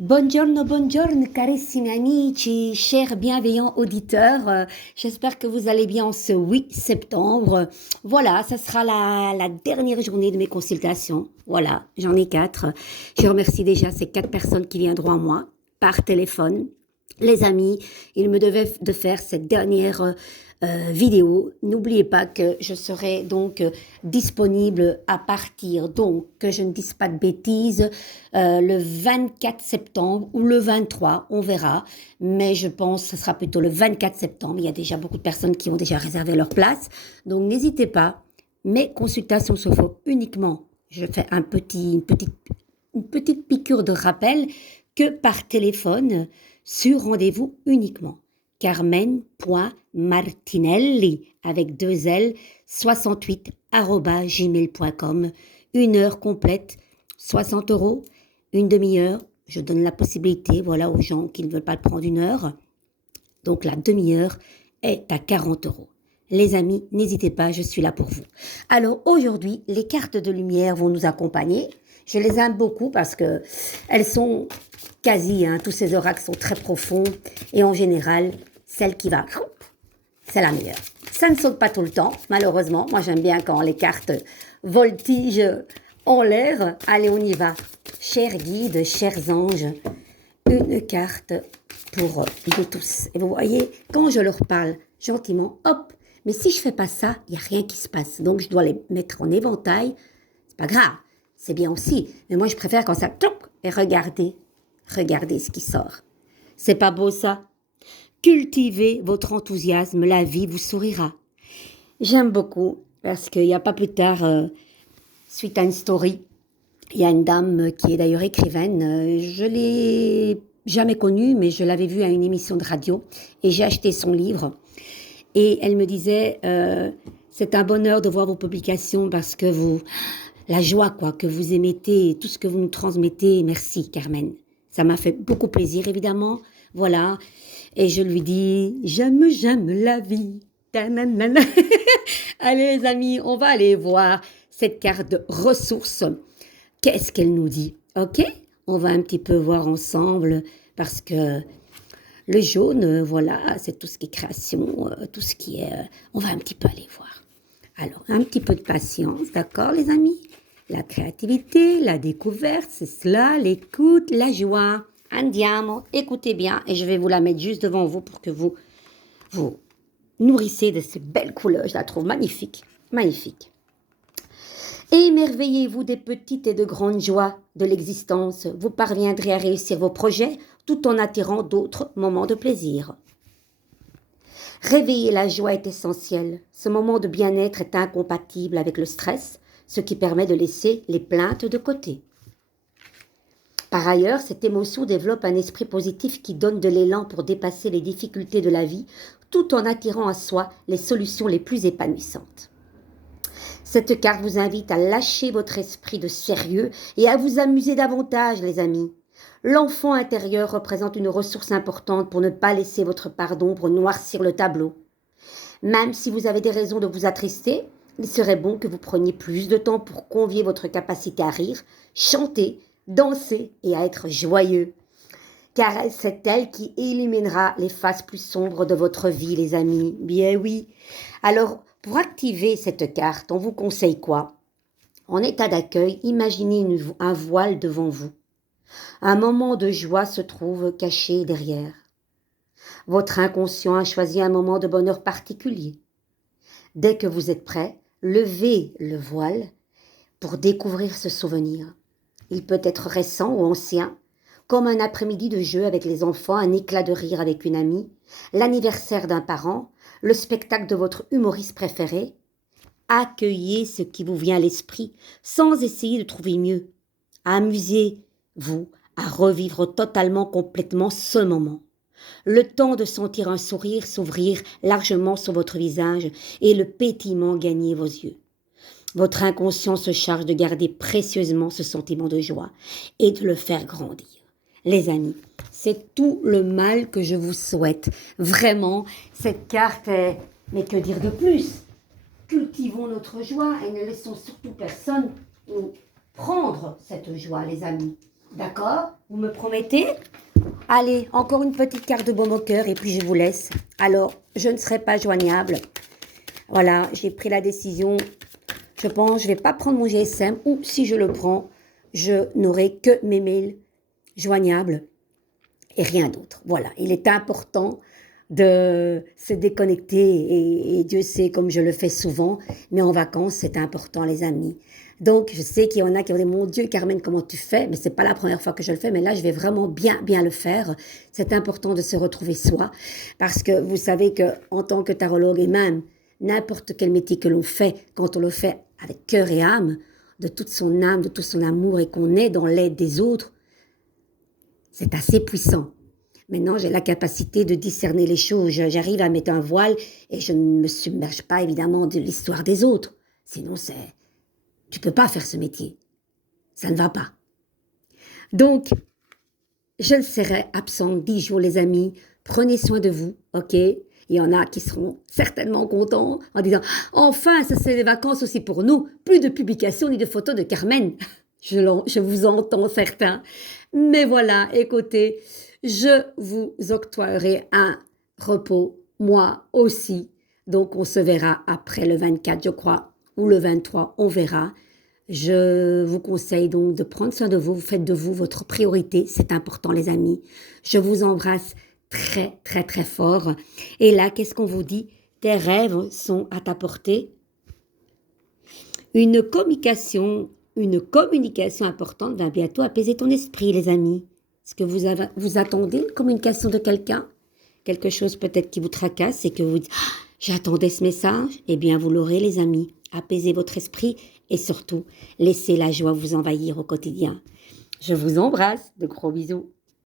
Buongiorno, buongiorno, carissimi amici, chers bienveillants auditeurs. J'espère que vous allez bien en ce 8 septembre. Voilà, ça sera la dernière journée de mes consultations. Voilà, j'en ai 4. Je remercie déjà ces 4 personnes qui viendront à moi par téléphone. Les amis, il me devait de faire cette dernière vidéo. N'oubliez pas que je serai donc disponible à partir, donc que je ne dise pas de bêtises, le 24 septembre ou le 23, on verra. Mais je pense que ce sera plutôt le 24 septembre. Il y a déjà beaucoup de personnes qui ont déjà réservé leur place. Donc n'hésitez pas. Mes consultations se font uniquement, je fais une petite piqûre de rappel que par téléphone sur rendez-vous uniquement. Carmen.martinelli avec 2 L 68@gmail.com. Une heure complète, 60 euros, une demi-heure. Je donne la possibilité, voilà, aux gens qui ne veulent pas prendre une heure. Donc la demi-heure est à 40 euros. Les amis, n'hésitez pas, je suis là pour vous. Alors aujourd'hui, les cartes de lumière vont nous accompagner. Je les aime beaucoup parce que elles sont quasi, tous ces oracles sont très profonds et en général, celle qui va, c'est la meilleure. Ça ne saute pas tout le temps, malheureusement. Moi, j'aime bien quand les cartes voltigent en l'air. Allez, on y va. Chers guides, chers anges, une carte pour nous tous. Et vous voyez, quand je leur parle gentiment, hop, mais si je fais pas ça, il n'y a rien qui se passe. Donc, je dois les mettre en éventail. C'est pas grave, c'est bien aussi. Mais moi, je préfère quand ça, et regardez ce qui sort. C'est pas beau ça? Cultivez votre enthousiasme, la vie vous sourira. J'aime beaucoup parce qu'il n'y a pas plus tard, suite à une story, il y a une dame qui est d'ailleurs écrivaine. Je l'ai jamais connue, mais je l'avais vue à une émission de radio et j'ai acheté son livre. Et elle me disait, c'est un bonheur de voir vos publications parce que la joie quoi, que vous émettez, tout ce que vous nous transmettez, merci Carmen. Ça m'a fait beaucoup plaisir évidemment, voilà. Et je lui dis, j'aime la vie. Allez les amis, on va aller voir cette carte de ressources. Qu'est-ce qu'elle nous dit? Ok? On va un petit peu voir ensemble parce que le jaune, voilà, c'est tout ce qui est création, tout ce qui est... on va un petit peu aller voir. Alors, un petit peu de patience, d'accord les amis? La créativité, la découverte, c'est cela, l'écoute, la joie. Andiamo, écoutez bien et je vais vous la mettre juste devant vous pour que vous nourrissez de ces belles couleurs. Je la trouve magnifique, magnifique. Émerveillez-vous des petites et de grandes joies de l'existence. Vous parviendrez à réussir vos projets tout en attirant d'autres moments de plaisir. Réveiller la joie est essentiel. Ce moment de bien-être est incompatible avec le stress, ce qui permet de laisser les plaintes de côté. Par ailleurs, cette émotion développe un esprit positif qui donne de l'élan pour dépasser les difficultés de la vie tout en attirant à soi les solutions les plus épanouissantes. Cette carte vous invite à lâcher votre esprit de sérieux et à vous amuser davantage, les amis. L'enfant intérieur représente une ressource importante pour ne pas laisser votre part d'ombre noircir le tableau. Même si vous avez des raisons de vous attrister, il serait bon que vous preniez plus de temps pour convier votre capacité à rire, chanter, danser et à être joyeux. Car c'est elle qui éliminera les faces plus sombres de votre vie, les amis. Bien oui. Alors, pour activer cette carte, on vous conseille quoi? En état d'accueil, imaginez un voile devant vous. Un moment de joie se trouve caché derrière. Votre inconscient a choisi un moment de bonheur particulier. Dès que vous êtes prêt, levez le voile pour découvrir ce souvenir. Il peut être récent ou ancien, comme un après-midi de jeu avec les enfants, un éclat de rire avec une amie, l'anniversaire d'un parent, le spectacle de votre humoriste préféré. Accueillez ce qui vous vient à l'esprit sans essayer de trouver mieux. Amusez-vous à revivre totalement, complètement ce moment. Le temps de sentir un sourire s'ouvrir largement sur votre visage et le pétillement gagner vos yeux. Votre inconscient se charge de garder précieusement ce sentiment de joie et de le faire grandir. Les amis, c'est tout le mal que je vous souhaite. Vraiment, cette carte est... Mais que dire de plus? Cultivons notre joie et ne laissons surtout personne nous prendre cette joie, les amis. D'accord? Vous me promettez? Allez, encore une petite carte de baume au cœur et puis je vous laisse. Alors, je ne serai pas joignable. Voilà, j'ai pris la décision. Je pense, je ne vais pas prendre mon GSM ou si je le prends, je n'aurai que mes mails joignables et rien d'autre. Voilà, il est important de se déconnecter et Dieu sait comme je le fais souvent, mais en vacances c'est important les amis. Donc je sais qu'il y en a qui vont dire mon Dieu Carmen comment tu fais, mais c'est pas la première fois que je le fais, mais là je vais vraiment bien le faire. C'est important de se retrouver soi parce que vous savez que en tant que tarologue et même n'importe quel métier que l'on fait, quand on le fait avec cœur et âme, de toute son âme, de tout son amour et qu'on est dans l'aide des autres, c'est assez puissant. Maintenant, j'ai la capacité de discerner les choses. J'arrive à mettre un voile et je ne me submerge pas évidemment de l'histoire des autres. Sinon, tu peux pas faire ce métier. Ça ne va pas. Donc, je serai absente 10 jours, les amis. Prenez soin de vous, ok? Il y en a qui seront certainement contents en disant « Enfin, ça c'est les vacances aussi pour nous. Plus de publications ni de photos de Carmen. » Je vous entends certains. Mais voilà, écoutez, je vous octroierai un repos, moi aussi. Donc, on se verra après le 24, je crois, ou le 23, on verra. Je vous conseille donc de prendre soin de vous. Vous faites de vous votre priorité. C'est important, les amis. Je vous embrasse très, très, très fort. Et là, qu'est-ce qu'on vous dit? Tes rêves sont à ta portée. Une communication importante va bientôt apaiser ton esprit, les amis. Est-ce que vous attendez une communication de quelqu'un? Quelque chose peut-être qui vous tracasse et que vous dites ah, « J'attendais ce message ». Eh bien, vous l'aurez, les amis. Apaisez votre esprit et surtout, laissez la joie vous envahir au quotidien. Je vous embrasse. De gros bisous.